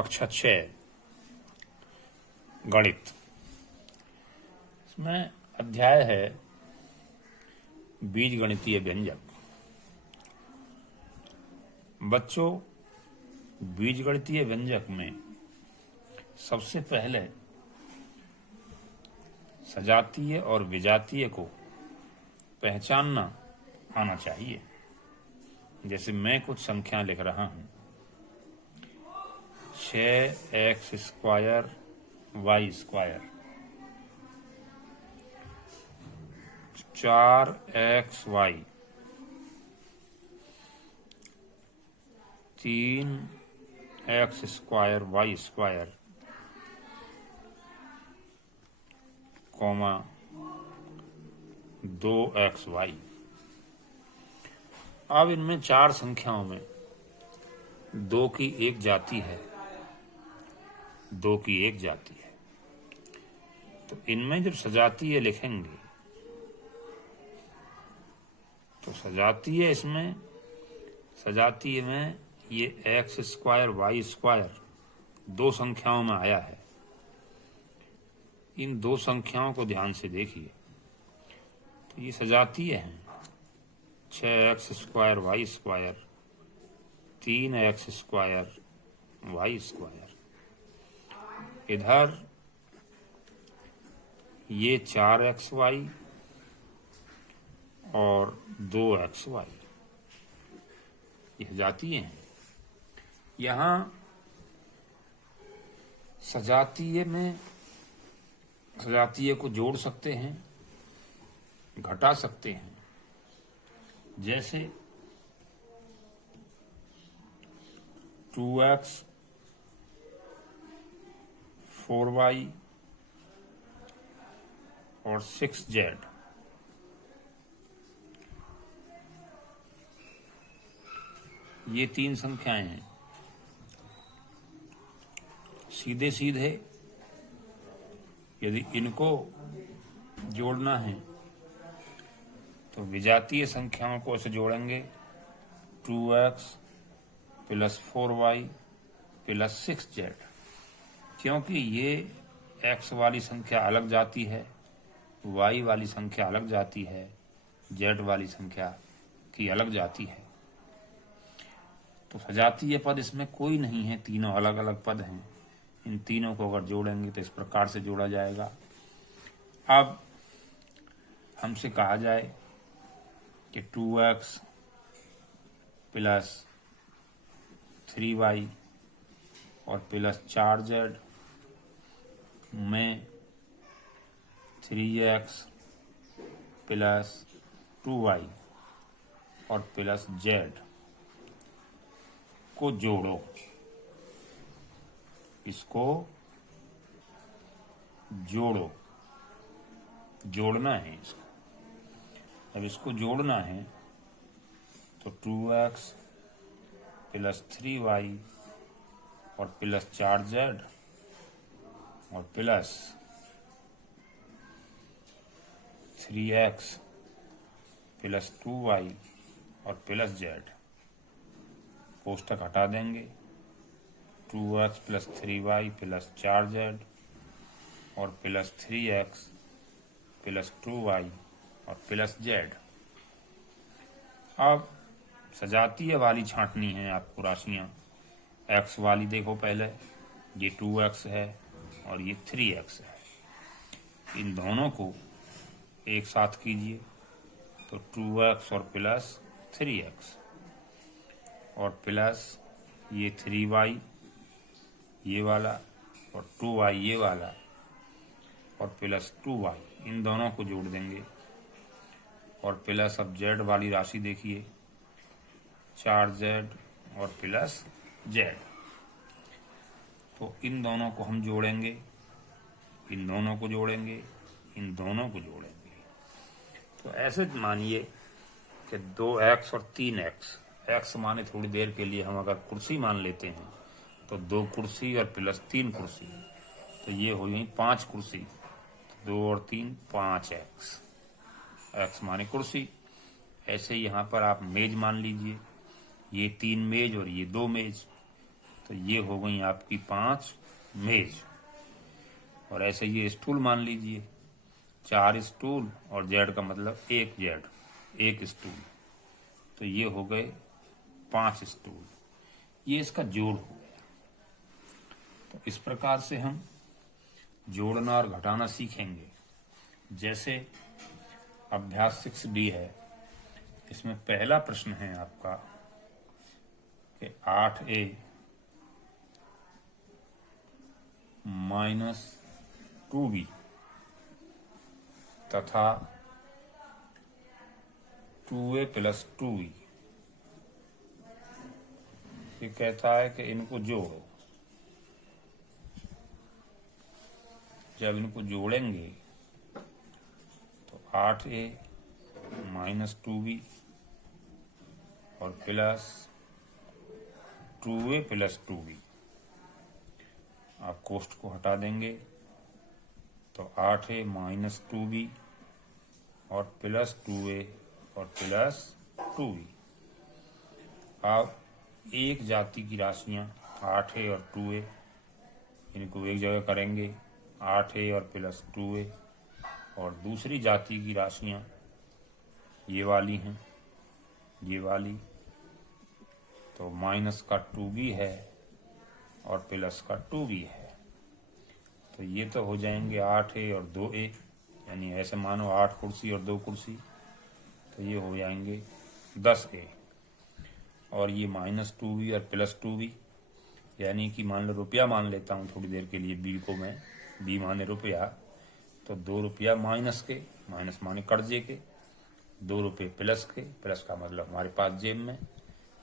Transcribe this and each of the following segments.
कक्षा 6 गणित। इसमें अध्याय है बीज गणितीय व्यंजक। बच्चों, बीज गणितीय व्यंजक में सबसे पहले सजातीय और विजातीय को पहचानना आना चाहिए। जैसे मैं कुछ संख्या लिख रहा हूं, 6x² y² 4xy 3x² y², comma 2xy। अब इनमें चार संख्याओं में दो की एक जाति है, दो की एक जाति है। तो इनमें जब सजातीय लिखेंगे तो सजातीय में ये x² y² दो संख्याओं में आया है। इन दो संख्याओं को ध्यान से देखिए तो ये सजातीय हैं। 6x² y², 3x² y²। इधर ये 4xy और 2xy, यह जातीय हैं। यहाँ सजातीय को जोड़ सकते हैं, घटा सकते हैं। जैसे 2x 4y और 6z, ये तीन संख्याएं हैं। सीधे सीधे यदि इनको जोड़ना है तो विजातीय संख्याओं को ऐसे जोड़ेंगे, 2x + 4y + 6z। क्योंकि ये x वाली संख्या अलग जाती है, y वाली संख्या अलग जाती है, z वाली संख्या की अलग जाती है। तो सजातीय पद इसमें कोई नहीं है, तीनों अलग अलग पद हैं। इन तीनों को अगर जोड़ेंगे तो इस प्रकार से जोड़ा जाएगा। अब हमसे कहा जाए कि 2x + 3y और +4z में 3x + 2y और +z को जोड़ो। इसको जोड़ो, जोड़ना है इसको। अब इसको जोड़ना है तो 2x + 3y और +4z और +3x + 2y और +z, कोष्ठक हटा देंगे। 2x + 3y + 4z और +3x + 2y और +z। अब सजातीय वाली छांटनी है आपको राशियां। x वाली देखो पहले, ये 2x है और ये 3x है। इन दोनों को एक साथ कीजिए तो 2x और +3x और प्लस ये 3y ये वाला और 2y ये वाला और +2y, इन दोनों को जोड़ देंगे। और प्लस अब z वाली राशि देखिए, 4z और +z। तो इन दोनों को हम जोड़ेंगे, इन दोनों को जोड़ेंगे, इन दोनों को जोड़ेंगे। तो ऐसे मानिए कि 2x और 3x, x माने थोड़ी देर के लिए हम अगर कुर्सी मान लेते हैं तो 2 कुर्सी और +3 कुर्सी, तो ये हो गई 5 कुर्सी। 2 और 3 5x, x माने कुर्सी। ऐसे यहाँ पर आप मेज मान लीजिए, ये 3 मेज और ये 2 मेज, तो ये हो गई आपकी 5 मेज। और ऐसे ये स्टूल मान लीजिए, 4 स्टूल और जेड का मतलब 1 जेड, 1 स्टूल, तो ये हो गए 5 स्टूल। ये इसका जोड़ हो गया। तो इस प्रकार से हम जोड़ना और घटाना सीखेंगे। जैसे अभ्यास 6D है, इसमें पहला प्रश्न है आपका कि 8A माइनस 2B तथा 2A प्लस 2B, ये कहता है कि इनको जोड़ो। जब इनको जोड़ेंगे तो 8A माइनस 2B और प्लस 2A प्लस 2B, आप कोष्ठ को हटा देंगे तो 8A माइनस 2B और प्लस 2A और प्लस 2B। आप एक जाति की राशियां 8A और 2A, इनको एक जगह करेंगे, 8A और प्लस 2A, और दूसरी जाति की राशियां ये वाली हैं, ये वाली, तो माइनस का 2B है और प्लस का 2B है, तो ये तो हो जाएंगे 8A और 2A, यानी ऐसे मानो 8 कुर्सी और 2 कुर्सी, तो ये हो जाएंगे 10A। और ये माइनस 2B और प्लस 2B, यानी कि मान लो रुपया मान लेता हूँ थोड़ी देर के लिए, बी को मैं, बी माने रुपया, तो 2 रुपया माइनस के, माइनस माने कर्जे के, 2 रुपये प्लस के, प्लस का मतलब हमारे पास जेब में,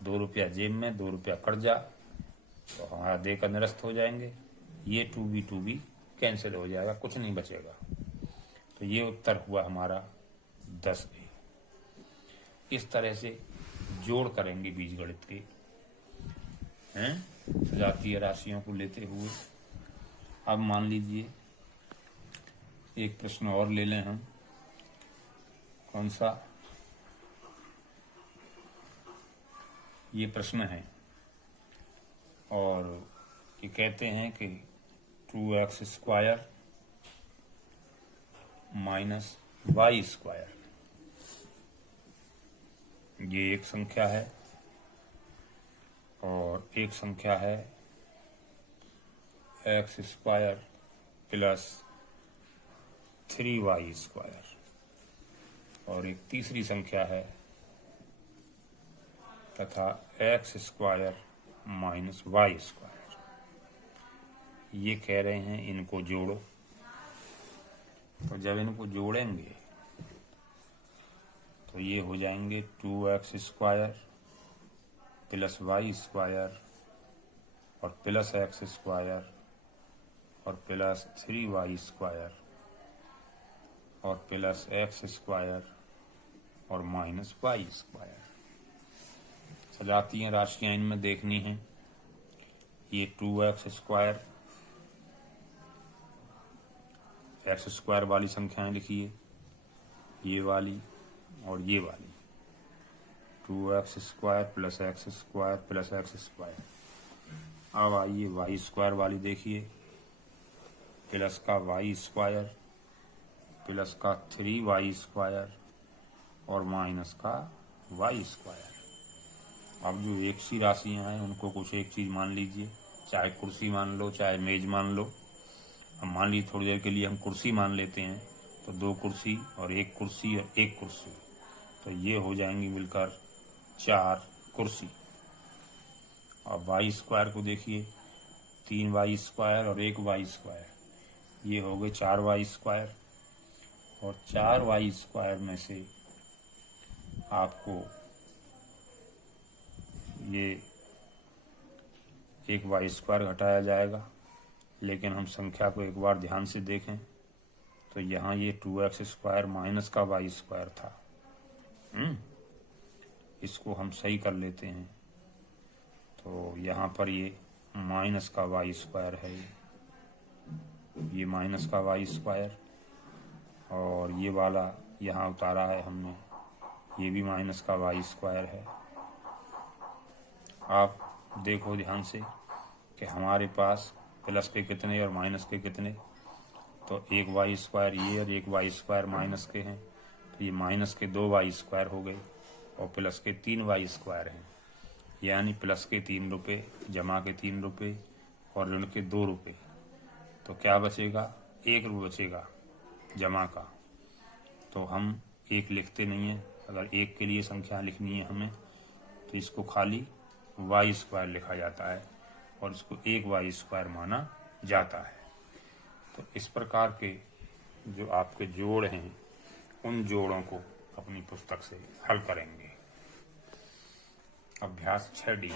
2 रुपया जेब में, 2 रुपया कर्जा, तो हमारा दे का निरस्त हो जाएंगे। ये 2B कैंसिल हो जाएगा, कुछ नहीं बचेगा। तो ये उत्तर हुआ हमारा 10A। इस तरह से जोड़ करेंगे बीजगणित के, हैं, सजातीय राशियों को लेते हुए। अब मान लीजिए एक प्रश्न और ले लें हम, कौन सा, ये प्रश्न है और ये कहते हैं कि 2x square minus Y square, ये एक संख्या है और एक संख्या है x square plus 3y square, और एक तीसरी संख्या है तथा x square minus Y square. ये कह रहे हैं इनको जोड़ो। तो जब इनको जोड़ेंगे तो ये हो जाएंगे 2x square plus Y square और प्लस x स्क्वायर और प्लस 3y स्क्वायर और प्लस x स्क्वायर और माइनस वाई स्क्वायर। सजातीय राशियां इनमें देखनी हैं। ये 2x स्क्वायर, x स्क्वायर वाली संख्याएं लिखिए, ये वाली और ये वाली, 2x square plus x square plus x square. अब आइए वाई स्क्वायर वाली देखिए, प्लस का y स्क्वायर प्लस का 3y स्क्वायर और माइनस का y स्क्वायर। अब जो एक सी राशियां हैं उनको कुछ एक चीज मान लीजिए, चाहे कुर्सी मान लो चाहे मेज मान लो। हम मान लीजिए थोड़ी देर के लिए हम कुर्सी मान लेते हैं, तो 2 कुर्सी और 1 कुर्सी और 1 कुर्सी, तो ये हो जाएंगी मिलकर 4 कुर्सी। और वाई स्क्वायर को देखिए, 3y स्क्वायर और 1y स्क्वायर, ये हो गए 4y स्क्वायर। और 4y स्क्वायर में से आपको ये 1y स्क्वायर घटाया जाएगा, लेकिन हम संख्या को एक बार ध्यान से देखें तो यहाँ ये 2x स्क्वायर माइनस का y स्क्वायर था। इसको हम सही कर लेते हैं, तो यहाँ पर ये माइनस का y स्क्वायर है, ये माइनस का y स्क्वायर, और ये वाला यहाँ उतारा है हमने, ये भी माइनस का y स्क्वायर है। आप देखो ध्यान से, कि हमारे पास प्लस के कितने और माइनस के कितने, तो एक वाई स्क्वायर ये और एक वाई स्क्वायर माइनस के हैं, तो ये माइनस के 2 वाई स्क्वायर हो गए और प्लस के 3 वाई स्क्वायर हैं, यानी प्लस के 3 रुपये, जमा के 3 रुपये और ऋण के 2 रुपये। तो क्या बचेगा, 1 रुपये बचेगा जमा का। तो हम 1 लिखते नहीं हैं, अगर 1 के लिए संख्या लिखनी है हमें तो इसको खाली वाई स्क्वायर लिखा जाता है और इसको 1 वाई स्क्वायर माना जाता है। तो इस प्रकार के जो आपके जोड़ हैं उन जोड़ों को अपनी पुस्तक से हल करेंगे। अभ्यास 6D।